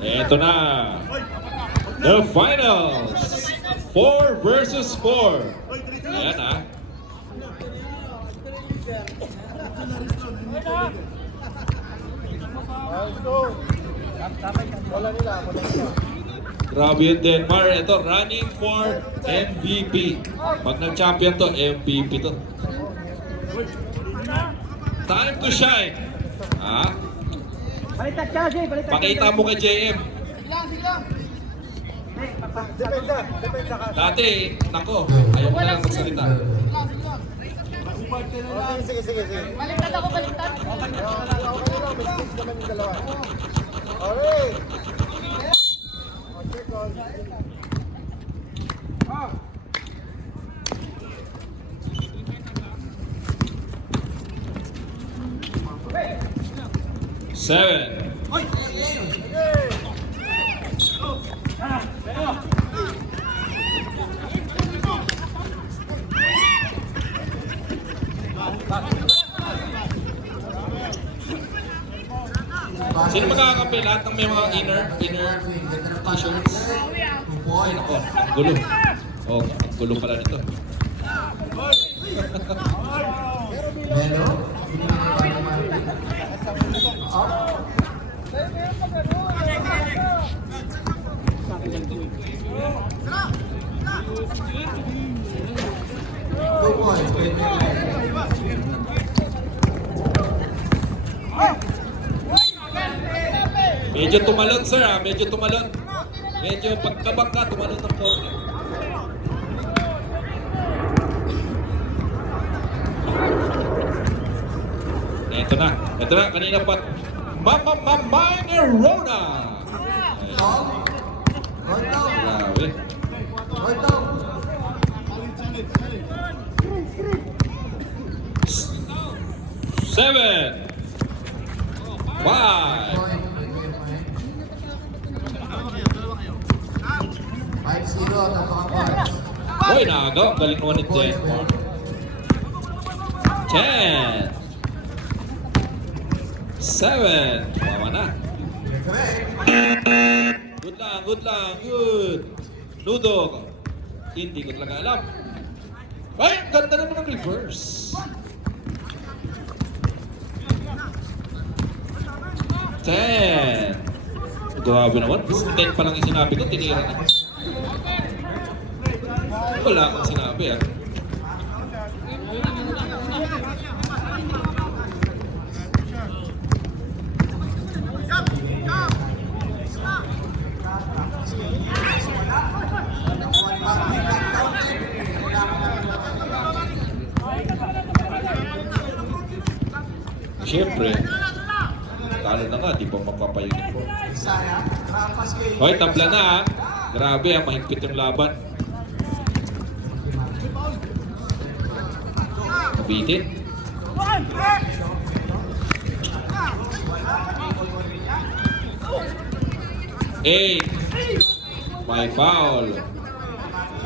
Ito na. The finals. 4 versus 4. Ayan ah. Grabe yung Denmark. Ito, running for MVP. Pag nag-champion to, MVP to. Time to shine. Ah? Pakita mo kay JM. Dati, nako, ayaw ko na lang magsalita. Sige. Baliktad ako, baliktad. Alright. Seven. Sino makakakampi? Lahat ng may mga inner t-shirts? Ay nako, ang gulo. Oh, ang gulo pala nito. Hello? Medyo tumalon sir ah, medyo tumalon. Medyo pagkabangka, tumalon ng corner. Ito na, kanina pa. Rona! Grabe. 7 5 Uy, nakagawa. Galing naman ni Denmark. 10 7 Bawa na. Good lang. Ludo. Hindi ko talaga alam. Ay, ganda naman ng reverse. 10 Grabe naman. 10 pa lang yung sinabi ko, tinira na. Wala akong sinabi ah. Siyempre, talo na nga, di pa magpapayunin ko. Hoy, tabla na ah. Grabe ah, mahigpit yung laban. Kapitin. Eight. My foul.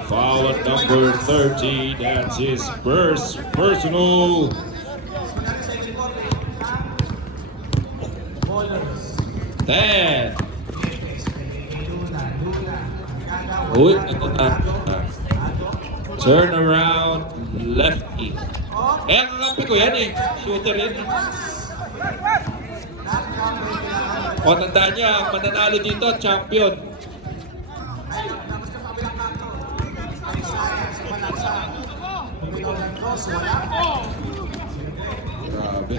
Foul at number 30. That's his first personal. 10. Uy, ito na. Turn around, lefty. Eh, ang kakampi ko yan eh. Shooter yan eh. O, tandaan niya, mananalo dito, champion. Grabe.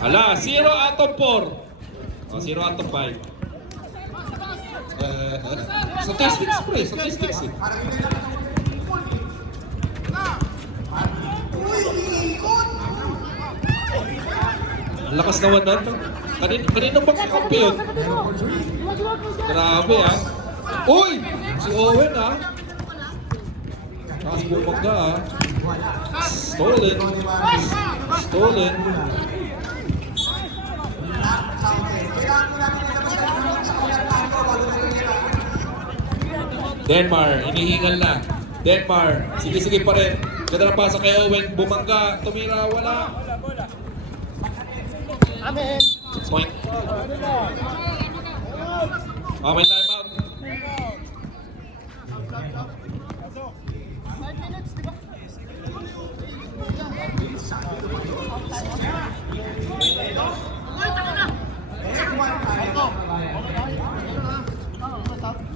Ala, 0 out of 4. O, 0 out of 5. Statistics pre, statistics eh. Ang lakas naman na ito. Kanino bang kakampi yun? Grabe ah. Uy! Si Owen ah. Takas bumagga ah. Stolen. Denmark, inihingal na. Denmark, sige pa rin. Ganda na pasa kay Owen, bumangga, tumira, wala. Amen. Point. Oh, may timeout.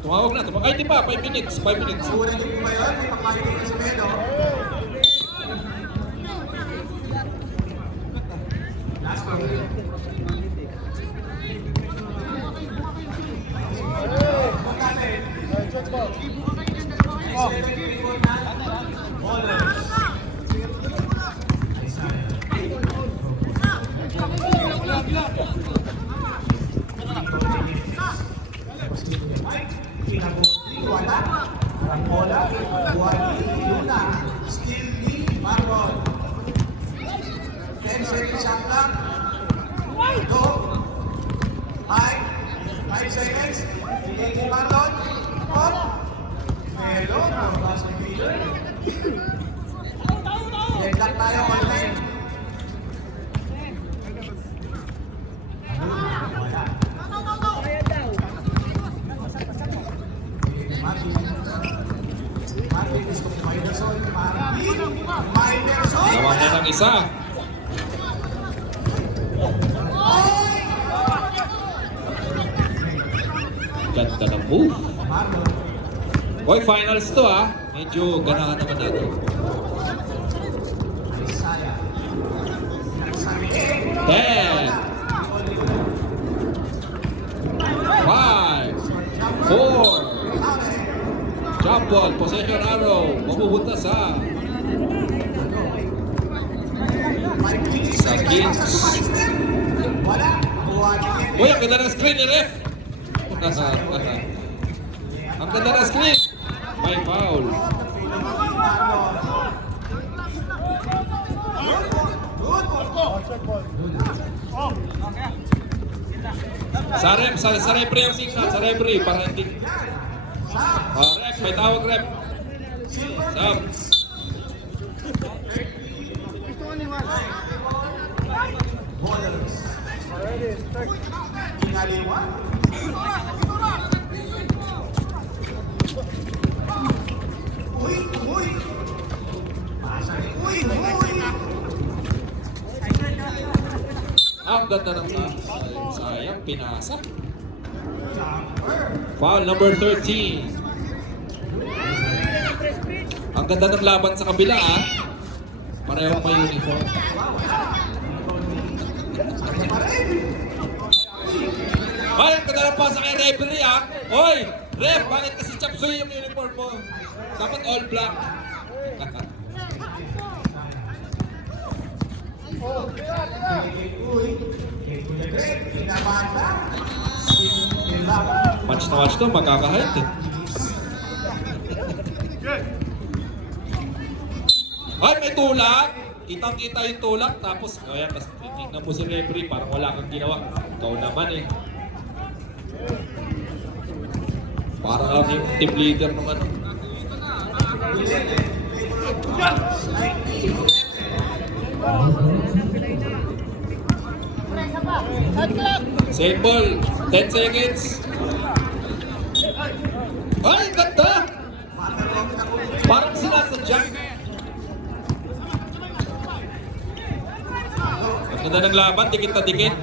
Tumawag na. Ay, di ba? 5 minutes. 5 minutes. Una din po ba yun? May pagkakita sa Melo. Last one. Tayo online. Lawan na ng isa. Ganda ng move. Boy, finals to ah. Medyo ganahan naman natin. 10, 5,4, jump ball, possession arrow, mapupunta sa Kings. Uy, ang ganda ng screen ni Ref. Ang ganda ng screen. May foul. Sa referee ang signal, sa referee para hindi. Oh, ref, may tawag ref. Stop. Ang ganda ng sayang, pinasa. Foul number 13. Ang ganda ng laban sa kabila ah. Parehong may uniform. Ay, ang ganda ng pasa kay referee ah. Hoy, ref, bakit kasi chop suey yung uniform mo? Dapat all black. Match na match to, magkakahit eh. Ay, may tulak! Kitang-kita yung tulak, tapos, ayan, tapos titignan mo si referee, parang wala kang ginawa. Ikaw naman eh. Parang lang yung team leader ng ano. Save ball, 10 seconds. Ay, ganda! Parang sinasadya. Ang ganda ng laban, dikit na dikit.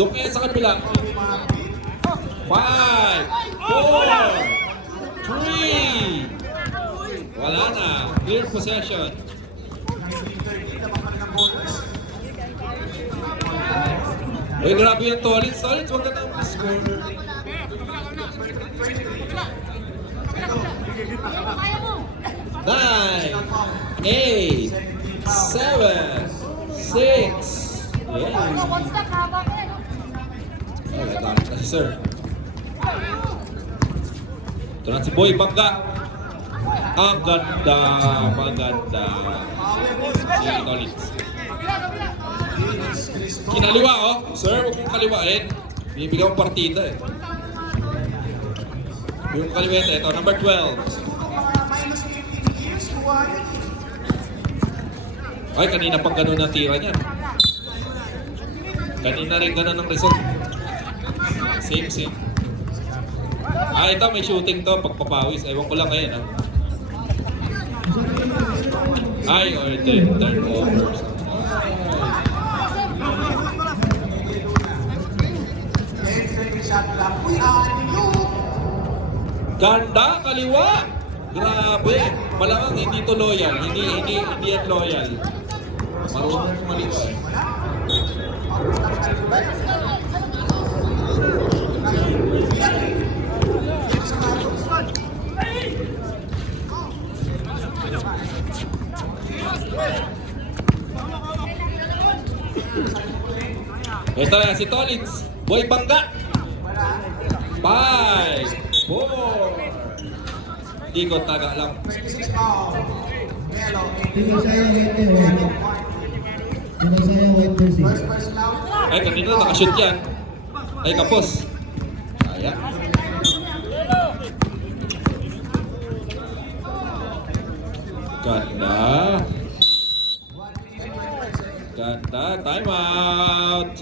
Doon kaya sa kabila. 5, 4, 3. Wala na. Clear possession. Uy, grabe yung Tolins. Tolins, huwag ka na score. 9, 8, 7, 6. Ayan. Wala na si sir. Ito na si Boy Bangga. Ang ganda, maganda. Si Tolins. Kinaliwa oh. Sir, huwag mong kaliwain. Bibigyan mong partida eh. Yung kaliwete, ito, number 12. Ay, kanina pang ganun ang tira niyan. Kanina rin ganun ang result. Same. Ito may shooting to, pagpapawis. Ewan ko lang ngayon, ha? Or turnovers. Ganda, kaliwa! Grabe! Malamang hindi to loyal. Hindi yan loyal. Marunong malito eh. Ito na si Tolitz. Boy Bangga. 5, 4. Di ko taga lang. Ay, kanina nakashoot yan. Ay, kapos. Ayan. Ganda. Ganda. Time out.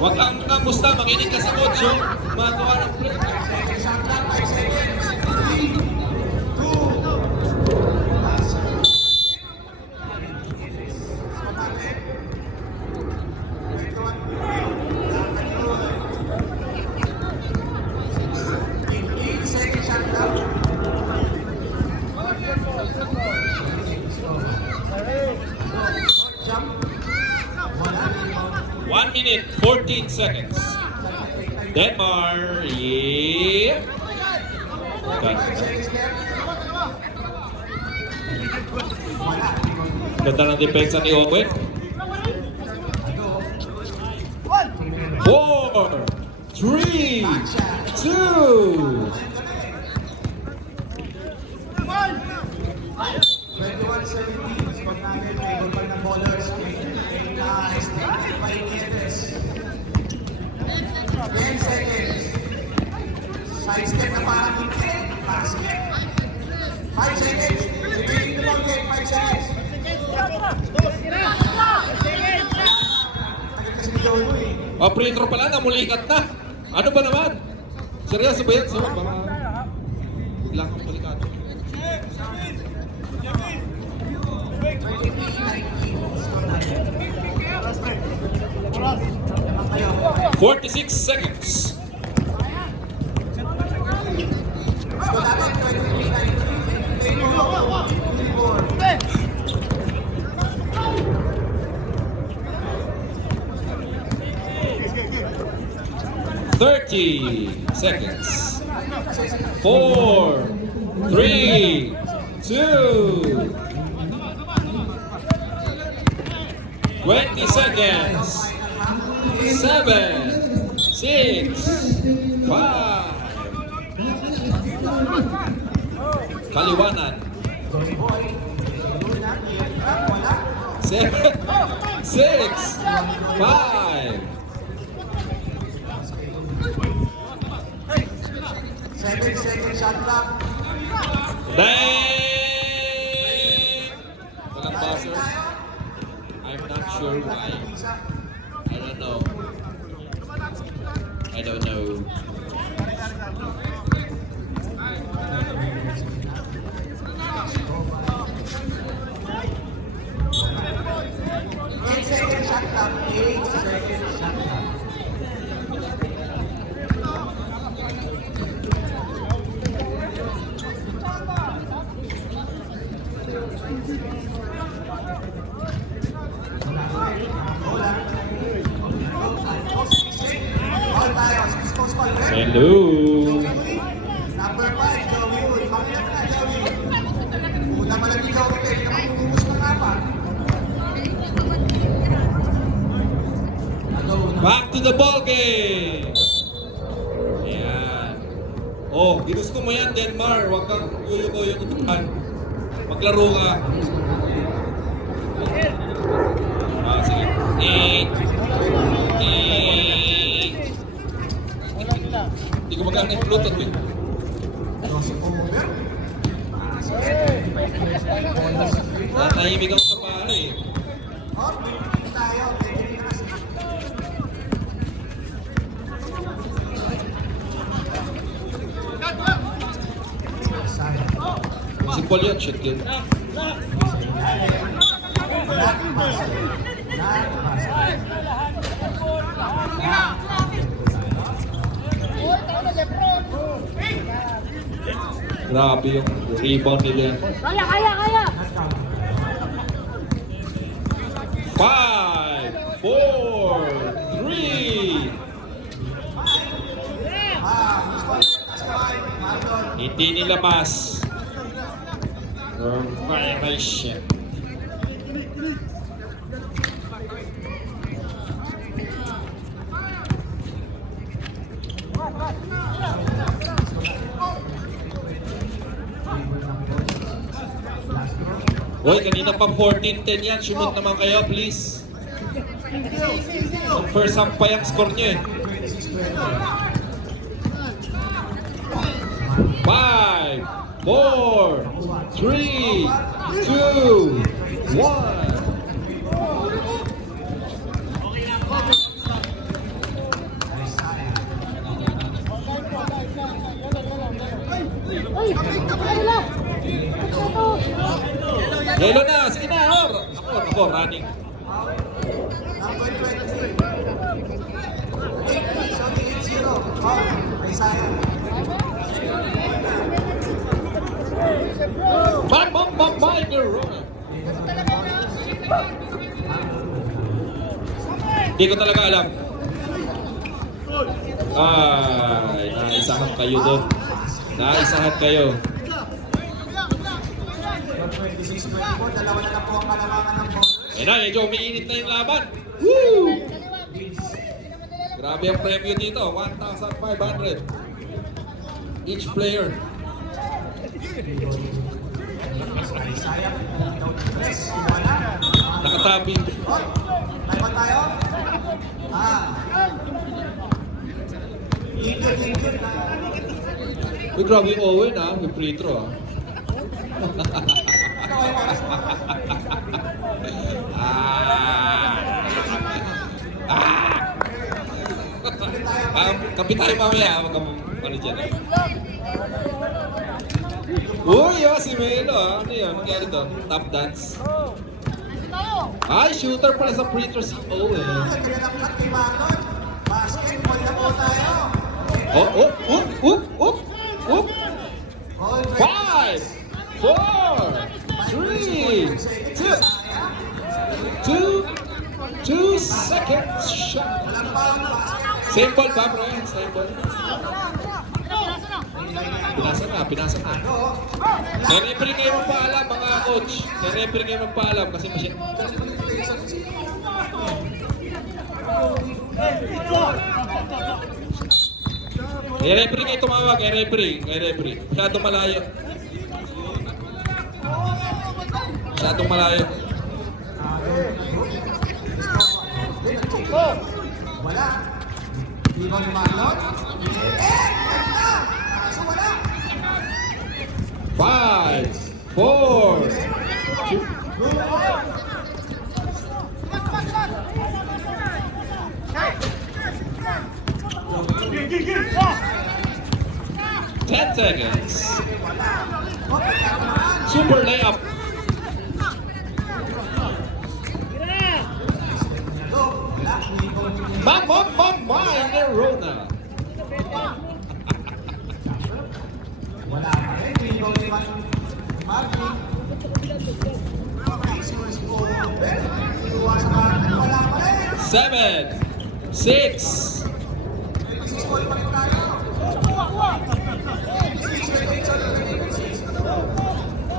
Huwag kang kamusta, makinig ka sa coach, oh. Magawa ng play. Minute 14 seconds. Denmark, yeah. Ganda ng depensa ni Owen. 4, 3, 2. 10 seconds. Side step na parang basket. 5 seconds. Sige, ito lang, 5 seconds. Agad kasi ni Joey eh. Free throw pala, namulikat na. Ano ba naman? Seryoso ba yan? So, baka biglang kang pulikat. 46 seconds. Seconds. 4, 3, 2. 20 seconds. 7, 6, 5. Kaliwanan. 7, 6, 5. 7 seconds shot clock. Dang! Walang buzzer. I'm not sure why. I don't know. I don't know. Hello. Number 5, Joey Wood. Pakiyak na, Joey. Una pa lang ni Joey, hindi ka magbubuhos ng apat. Back to the ball game. Ayan. Oh, ginusto mo yan, Denmark. Huwag kang yuyuko-yukutan. Maglaro ka. Sige. 8. wala na yung Bluetooth eh. Joseph Over. Basket. Natahimik ako sa pare eh. Oh, bigyan tayo. Bigyan na kasi. Sayang. Si Paul yun, shit yun. Grabe yung rebound nila yan. Kaya! 5, 4, 3. Hindi nilabas. Violation. Hoy, kanina pa 14-10 yan. Sumunod naman kayo, please. Ang first half pa yung score nyo eh. 5, 4, 3, 2, 1. Yelo na, sige na, ako, running. Number 23. Shooting at 0. Oh, Isaiah. Bang, Verona. Hindi ko talaga alam. Ay, naisahan kayo doon. Naisahan kayo. 26-24, dalawa na lang po ang kalamangan ng ballers. Ayun na, medyo umiinit na yung laban. Woo! Grabe ang premyo dito, 1,500. Each player. Isaiah, daw ng press, wala. Nakatabi. Oh, tayo ba tayo? Lingkod na. Uy, grabe yung Owen ha, may free throw ha. Kapit tayo mamaya, wag kang ano dyan. Uy, si Melo ha. Ano yan? Nangyari doon? Tap dance. Ay, shooter pala sa free throw si Owen. Nagkaganap ng timangon. Basketball na po tayo. Oop. 5, 4, 3, 2 seconds shot. Walang foul, basket. Same ball ba, bro? Same ball. Pinasa na. May-referee kayo magpaalam, mga coach. May-referee kayo magpaalam kasi masyadong... May-referee kayo tumawag, may-referee. Masyadong malayo. Wala. Di ba lumalot? Kaso wala. 5, 4, 2, 10 seconds. Super layup. Verona. Wala pa rin. Bingo ni Marky. Jesus over. Iwas pa. Wala pa rin. 7, 6, Mag-score pa rin tayo.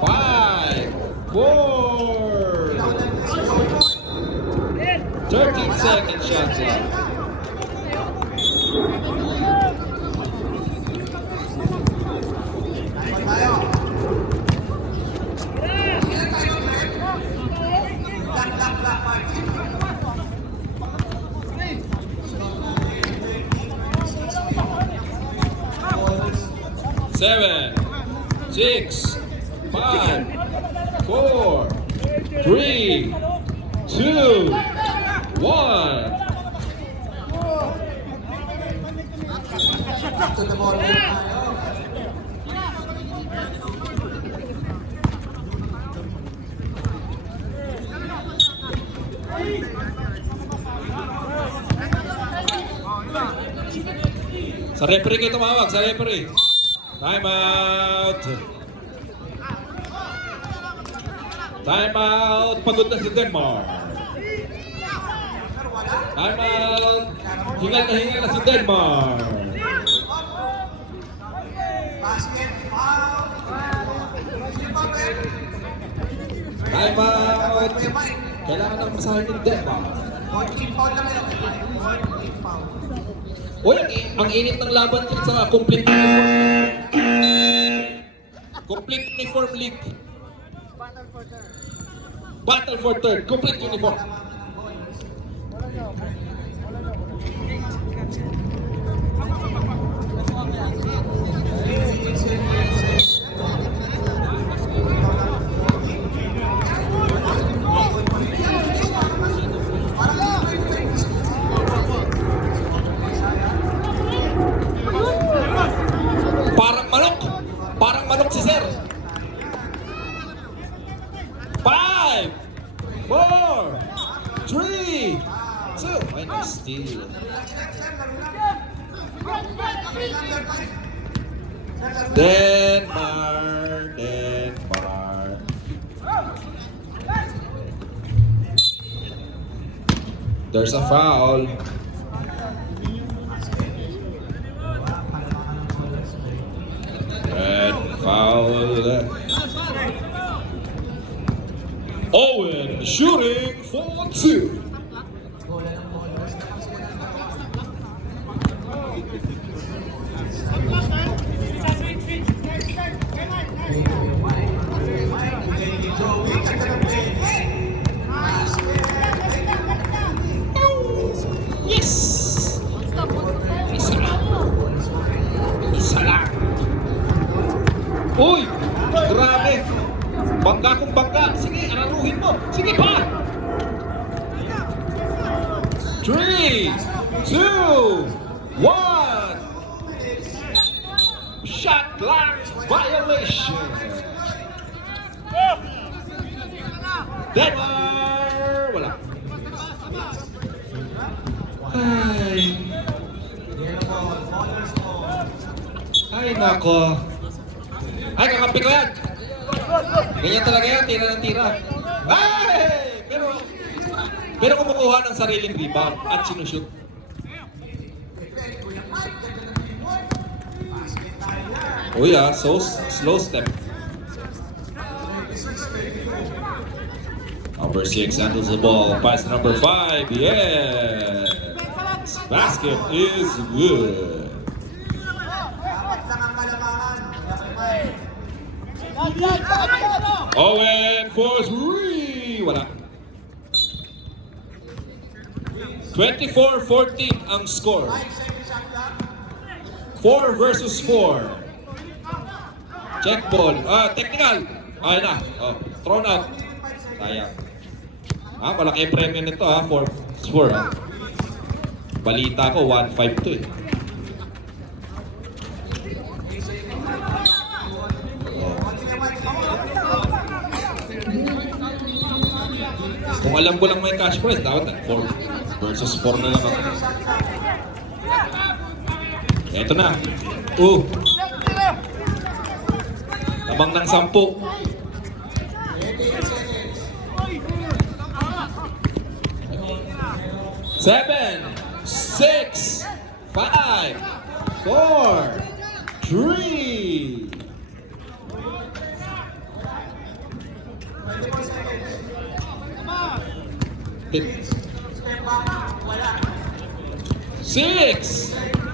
5, 4, 13 seconds shots left. Tayo. Black, Marky. 7, 6, 5, 4, 3, 2, 1. To the ball game tayo. Sa referee kayo tumawag, sa referee. Time out. Time out. Pagod na si Denmark. Time out. Hingal na si Denmark. Basket, foul. Time out. Kailangan ng masahin ng Denmark. 14 foul lang yun. 14 foul. Uy, ang init ng laban dito sa complete uniform. Complete uniform league. Battle for third. Complete uniform. Parang manok. Parang manok si Sir. 5, 4, 3, 2. Ay, na-steal. Denmark. There's a foul. Red foul. Owen shooting for 2. Yes! Isa lang. Isa lang. Uy! Grabe! Bangga kong bangga. Sige, araruhin mo. Sige pa! 3, 2, 1. Shot clock violation. Denmark! Wala. Ay nako. Ay, kakampi ko yan. Ganyan talaga yan, tira ng tira. Ay! Pero kumukuha ng sariling rebound at sinushoot. Uy so slow step. Number 6 handles the ball. Pass number 5. Yes. Basket is good. Owen for 3. Wala. 24-14 ang score. 4 versus 4. Check ball. Technical. Ayun na. Thrown out. Sayang. Malaki yung premium nito 4 score. Balita ko 1-5 to eh. Kung alam ko lang may cash prize, dapat 4 versus 4 na lang ako. Eto na. Tabang ng 10. 7, 6, 5, 4, 3. Six,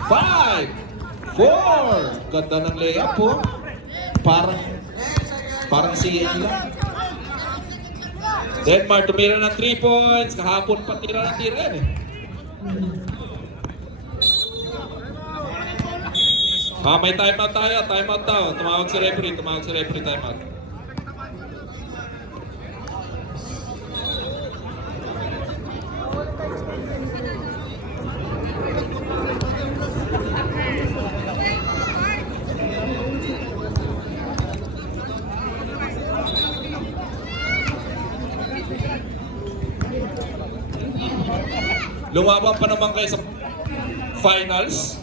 5, 4. Ganda ng layup po. Parang CN lang. Denmark tumira ng 3 points. Kahapon pa tira ng tira yan eh. May timeout tayo. Timeout daw. Tumawag si referee. Timeout. Lumaban pa naman kayo sa finals.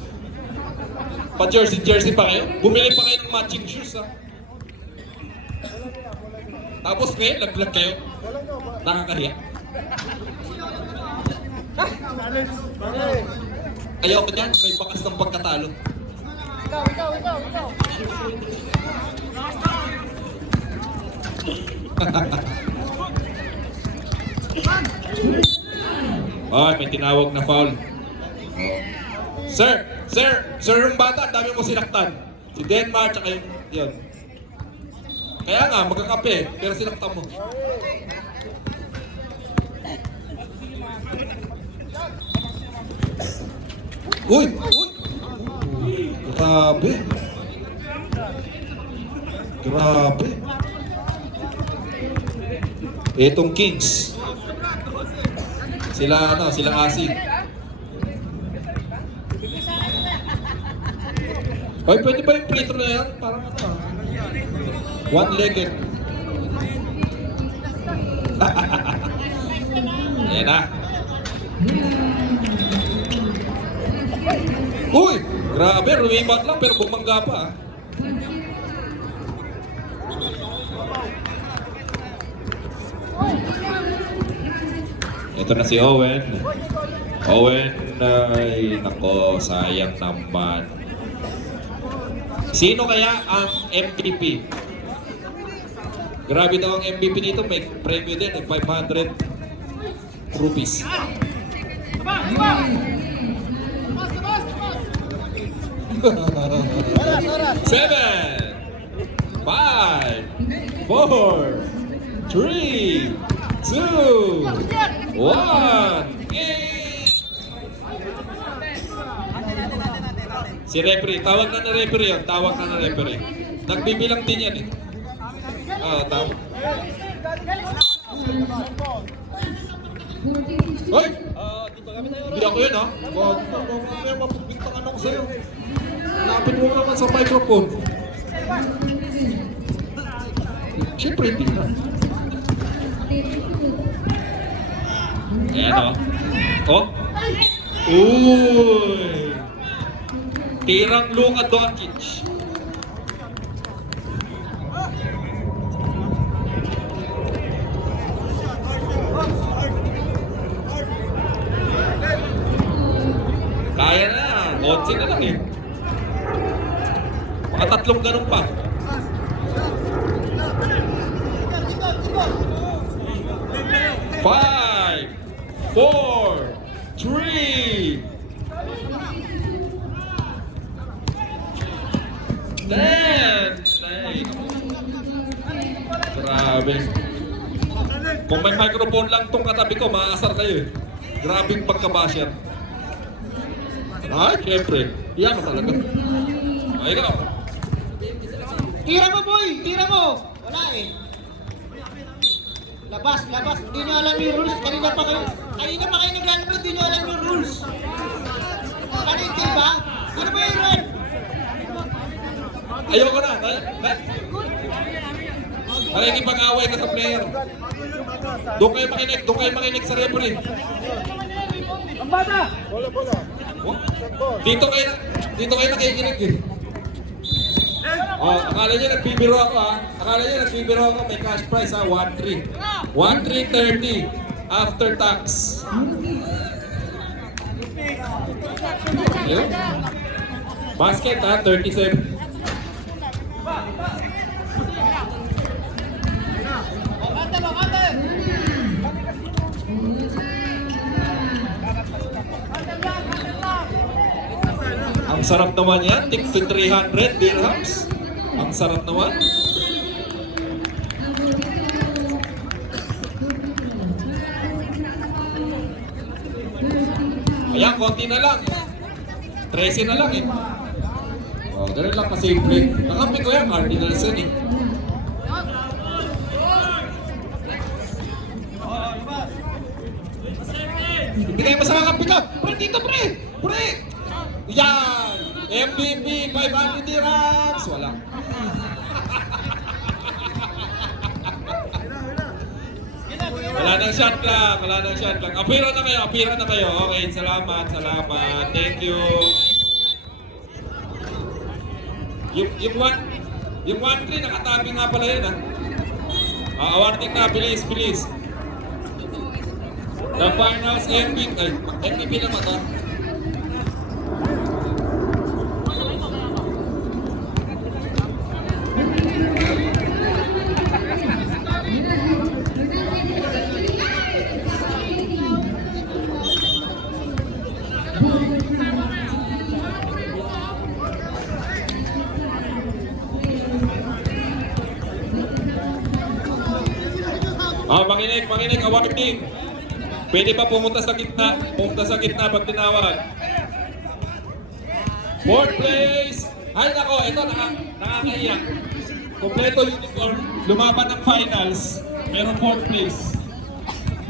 Pa-jersey pa kayo. Bumili pa kayo ng matching shoes, ha? Tapos ngayon, laglag kayo. Nakakahiya. Ayaw ko dyan, may bakas ng pagkatalo. Ikaw. Ay, may tinawag na foul. Sir, yung bata, dami mo sinaktan. Si Denmark, tsaka yun. Kaya nga, magkakape, pero sinaktan mo. Uy! Grabe. Etong Kings. Sila Asi. Hoy, pwede ba yung free throw na yan? Parang one-legged. Ayan na. Uy! Grabe, rumibat lang pero bumangga pa. Ito na si Owen. Ay nako, sayang naman. Sino kaya ang MVP? Grabe daw ang MVP dito, may premyo din, 500 rupees. 7, 5, 4, 3, 2, 1. Si referee, tawag na referee yun. Nagbibilang din yan eh. Tawag. Hoy! Hindi ako yun ha. Mamaya mapagpintangan ako sa'yo. Lapit mo naman sa microphone. Siyempre hindi na. Ayan o. Uy! Tirang Luka Doncic. Kaya na, 11 na lang eh. Mga tatlong ganun pa. Five, 4, 3, 10. Grabe. Kung may microphone lang tong katabi ko, maaasar kayo eh. Grabing pagkabasher. Ay, syempre. Yan talaga. Ay, ikaw. Tira mo, boy! Tira mo! Wala eh. Labas. Hindi nyo alam yung rules. Kanina pa kayo naglalaro, hindi nyo alam yung rules. Kanina ba? Ano ba yung rule? Ayoko na. Nakikipag-away ka sa player. Doon kayo makinig sa referee. Ang bata! Dito kayo nakikinig eh. Akala niyo nagbibiro ako ha. May cash prize ha. 1-3. 1-3-30 after tax. Ayun. Basket ha, 37. Ang sarap naman yan, tik to 300 dirhams. Ang sarap naman. Ayan, konti na lang. 13 na lang eh. Oh, ganun lang kasimple. Kakampi ko yan, Cardinals yan eh. Ibigay mo sa mga pick up. Pre, dito pre! Pre! Yan! MVP, 500 dirhams! Wala. Wala nang shot clock, wala nang shot clock. Apira na kayo. Okay, salamat. Thank you. Yung 1-3 nakatabi nga pala yun ah. Awarding na, bilis. The finals MVP, MVP naman ah. Makinig, awarding. Pwede ba pumunta sa gitna pag tinawag. 4th place. Ay nako, ito nakakaiyak. Kompleto uniform, lumaban ng finals, pero 4th place.